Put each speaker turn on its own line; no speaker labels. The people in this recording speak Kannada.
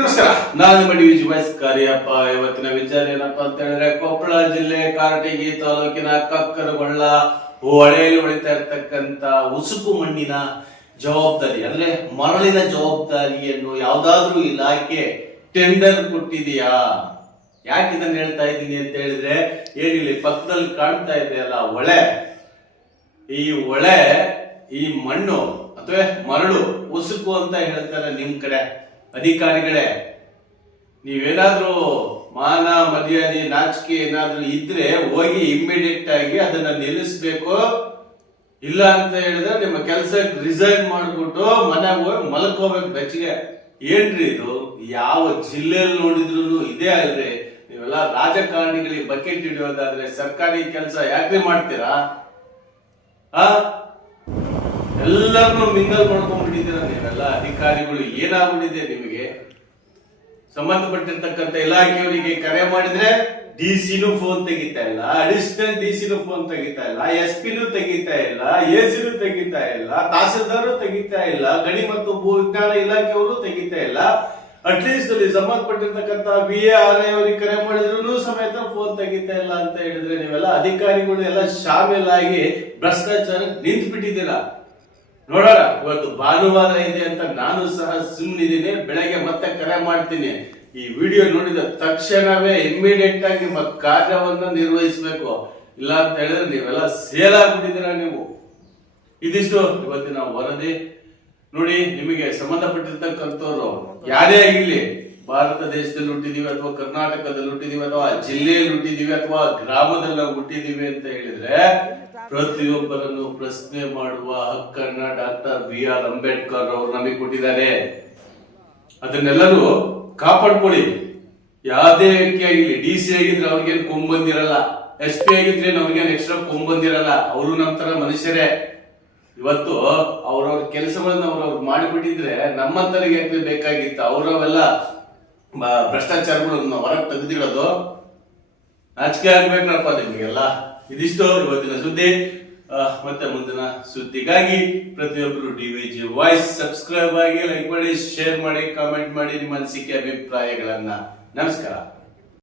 ನಮಸ್ಕಾರ, ನಾನು ನಿಮ್ಮ ಡಿವಿಜಿ ಕಾರ್ಯಪ್ಪ. ಇವತ್ತಿನ ವಿಚಾರ ಏನಪ್ಪಾ ಅಂತ ಹೇಳಿದ್ರೆ, ಕೊಪ್ಪಳ ಜಿಲ್ಲೆ ಕಾರಟಗಿ ತಾಲೂಕಿನ ಕಕ್ಕರಗೊಳ್ಳ ಹೊಳೆಯಲ್ಲಿ ಹೊಳಿತಾ ಇರ್ತಕ್ಕಂತ ಉಸುಕು ಮಣ್ಣಿನ ಜವಾಬ್ದಾರಿ, ಅಂದ್ರೆ ಮರಳಿನ ಜವಾಬ್ದಾರಿಯನ್ನು ಯಾವ್ದಾದ್ರೂ ಇಲಾಖೆ ಟೆಂಡರ್ ಕೊಟ್ಟಿದೆಯಾ? ಯಾಕೆ ಇದನ್ನ ಹೇಳ್ತಾ ಇದ್ದೀನಿ ಅಂತ ಹೇಳಿದ್ರೆ, ಏನಿಲ್ಲ ಪಕ್ಕದಲ್ಲಿ ಕಾಣ್ತಾ ಇದೆಯಲ್ಲ ಹೊಳೆ. ಈ ಹೊಳೆ, ಈ ಮಣ್ಣು, ಅಥವಾ ಮರಳು, ಉಸುಕು ಅಂತ ಹೇಳ್ತಾರೆ ನಿಮ್ ಕಡೆ. ಅಧಿಕಾರಿಗಳೇ, ನೀವೇನಾದರೂ ಮಾನ, ಮರ್ಯಾದೆ, ನಾಚಿಕೆ ಏನಾದರೂ ಇದ್ರೆ ಹೋಗಿ ಇಮ್ಮಿಡಿಯೇಟ್ ಆಗಿ ಅದನ್ನ ನಿಲ್ಲಿಸ್ಬೇಕು. ಇಲ್ಲ ಅಂತ ಹೇಳಿದ್ರೆ ನಿಮ್ಮ ಕೆಲಸ ರಿಸೈನ್ ಮಾಡಿಬಿಟ್ಟು ಮನೆಗೆ ಹೋಗಿ ಮಲ್ಕೋಬೇಕು ಬೆಚ್ಚಿಗೆ ಏನ್ರಿ ಇದು? ಯಾವ ಜಿಲ್ಲೆಯಲ್ಲಿ ನೋಡಿದ್ರು ಇದೇ ಅಲ್ರಿ. ನೀವೆಲ್ಲ ರಾಜಕಾರಣಿಗಳಿಗೆ ಬಕೆಟ್ ಹಿಡಿಯೋದಾದ್ರೆ ಸರ್ಕಾರಿ ಕೆಲಸ ಯಾಕೆ ಮಾಡ್ತೀರಾ? ಆ? ಎಲ್ಲರನ್ನು ಮಿಂಗಲ್ ಮಾಡ್ಕೊಂಡ್ಬಿಟ್ಟಿದ್ದೀರಾ ನೀವೆಲ್ಲ ಅಧಿಕಾರಿಗಳು ಏನಾಗ್ಬಿಟ್ಟಿದೆ ನಿಮಗೆ? ಸಂಬಂಧಪಟ್ಟಿರ್ತಕ್ಕಂಥ ಇಲಾಖೆಯವರಿಗೆ ಕರೆ ಮಾಡಿದ್ರೆ ಡಿ ಸಿನೂ ಫೋನ್ ತೆಗಿತಾ ಇಲ್ಲ ಅಡಿಷನಲ್ ಡಿ ಸಿನೂ ಫೋನ್ ತೆಗಿತಾ ಇಲ್ಲ ಎಸ್ ಪಿನೂ ತೆಗಿತಾ ಇಲ್ಲ ಎ ಸಿನೂ ತೆಗಿತಾ ಇಲ್ಲ ತಹಸೀಲ್ದಾರು ತೆಗಿತಾ ಇಲ್ಲ, ಗಣಿ ಮತ್ತು ಭೂ ವಿಜ್ಞಾನ ಇಲಾಖೆಯವರು ತೆಗಿತಾ ಇಲ್ಲ. ಅಟ್ಲೀಸ್ಟ್ ಅಲ್ಲಿ ಸಂಬಂಧಪಟ್ಟಿರ್ತಕ್ಕಂಥ ಬಿ ಎ ಆರ್ ಐ ಅವರಿಗೆ ಕರೆ ಮಾಡಿದ್ರು ಸಮೇತ ಫೋನ್ ತೆಗಿತಾ ಇಲ್ಲ ಅಂತ ಹೇಳಿದ್ರೆ ನೀವೆಲ್ಲ ಅಧಿಕಾರಿಗಳು ಎಲ್ಲ ಶಾಮೀಲಾಗಿ ಭ್ರಷ್ಟಾಚಾರ ನಿಂತು ಬಿಟ್ಟಿದ್ದೀರಾ ನೋಡೋಣ, ಇವತ್ತು ಭಾನುವಾರ ಇದೆ ಅಂತ ನಾನು ಸಹ ಸುಮ್ಮನಿದ್ದೀನಿ ಬೆಳಗ್ಗೆ ಮತ್ತೆ ಕರೆ ಮಾಡ್ತೀನಿ. ಈ ವಿಡಿಯೋ ನೋಡಿದ ತಕ್ಷಣವೇ ಇಮ್ಮಿಡಿಯೇಟ್ ಆಗಿ ನಿಮ್ಮ ಕಾರ್ಯವನ್ನ ನಿರ್ವಹಿಸಬೇಕು. ಇಲ್ಲ ಅಂತ ಹೇಳಿದ್ರೆ ನೀವೆಲ್ಲ ಸೇಲ್ ಆಗ್ಬಿಟ್ಟಿದ್ದೀರಾ ನೀವು. ಇದಿಷ್ಟು ಇವತ್ತಿನ ವರದಿ. ನೋಡಿ, ನಿಮಗೆ ಸಂಬಂಧಪಟ್ಟಿರ್ತಕ್ಕಂಥವ್ರು ಯಾರೇ ಆಗಿರ್ಲಿ ಭಾರತ ದೇಶದಲ್ಲಿ ಹುಟ್ಟಿದೀವಿ ಅಥವಾ ಕರ್ನಾಟಕದಲ್ಲಿ ಹುಟ್ಟಿದೀವಿ ಅಥವಾ ಜಿಲ್ಲೆಯಲ್ಲಿ ಹುಟ್ಟಿದೀವಿ ಅಥವಾ ಗ್ರಾಮದಲ್ಲಿ ಹುಟ್ಟಿದೀವಿ ಅಂತ ಹೇಳಿದ್ರೆ ಪ್ರತಿಯೊಬ್ಬರನ್ನು ಪ್ರಶ್ನೆ ಮಾಡುವ ಹಕ್ಕನ್ನ ಡಾಕ್ಟರ್ ಬಿ ಆರ್ ಅಂಬೇಡ್ಕರ್ ಅವರು ನಮಗೆ ಕೊಟ್ಟಿದ್ದಾರೆ. ಅದನ್ನೆಲ್ಲರೂ ಕಾಪಾಡ್ಕೊಳ್ಳಿ. ಯಾವುದೇ ವ್ಯಕ್ತಿ ಆಗಿರ್ಲಿ ಡಿ ಸಿ ಆಗಿದ್ರೆ ಅವ್ರಿಗೇನು ಕೊಂಬಂದಿರಲ್ಲ ಎಸ್ ಪಿ ಆಗಿದ್ರೆ ಅವ್ರಿಗೇನು ಎಕ್ಸ್ಟ್ರಾ ಕೊಂಬಂದಿರಲ್ಲ ಅವರು ನಮ್ಮ ತರ ಮನುಷ್ಯರೇ. ಇವತ್ತು ಅವ್ರವ್ರ ಕೆಲಸಗಳನ್ನ ಅವ್ರವ್ರು ಮಾಡಿಬಿಟ್ಟಿದ್ರೆ ನಮ್ಮಂತರಿಗೆ ಯಾಕೆ ಬೇಕಾಗಿತ್ತು? ಅವ್ರವೆಲ್ಲ ಭ್ರಷ್ಟಾಚಾರಗಳನ್ನ ಹೊರಗೆ ತೆಗೆದಿರೋದು ನಾಚಿಕೆ ಆಗ್ಬೇಕಪ್ಪ ನಿಮಗೆಲ್ಲ. ಇದಿಷ್ಟು ಇವತ್ತಿನ ಸುದ್ದಿ. ಮತ್ತೆ ಮುಂದಿನ ಸುದ್ದಿಗಾಗಿ ಪ್ರತಿಯೊಬ್ಬರು D V G voice subscribe ಆಗಿ ಲೈಕ್ ಮಾಡಿ ಶೇರ್ ಮಾಡಿ ಕಾಮೆಂಟ್ ಮಾಡಿ ನಿಮ್ಮ ಅನಿಸಿಕೆ, ಅಭಿಪ್ರಾಯಗಳನ್ನ. ನಮಸ್ಕಾರ.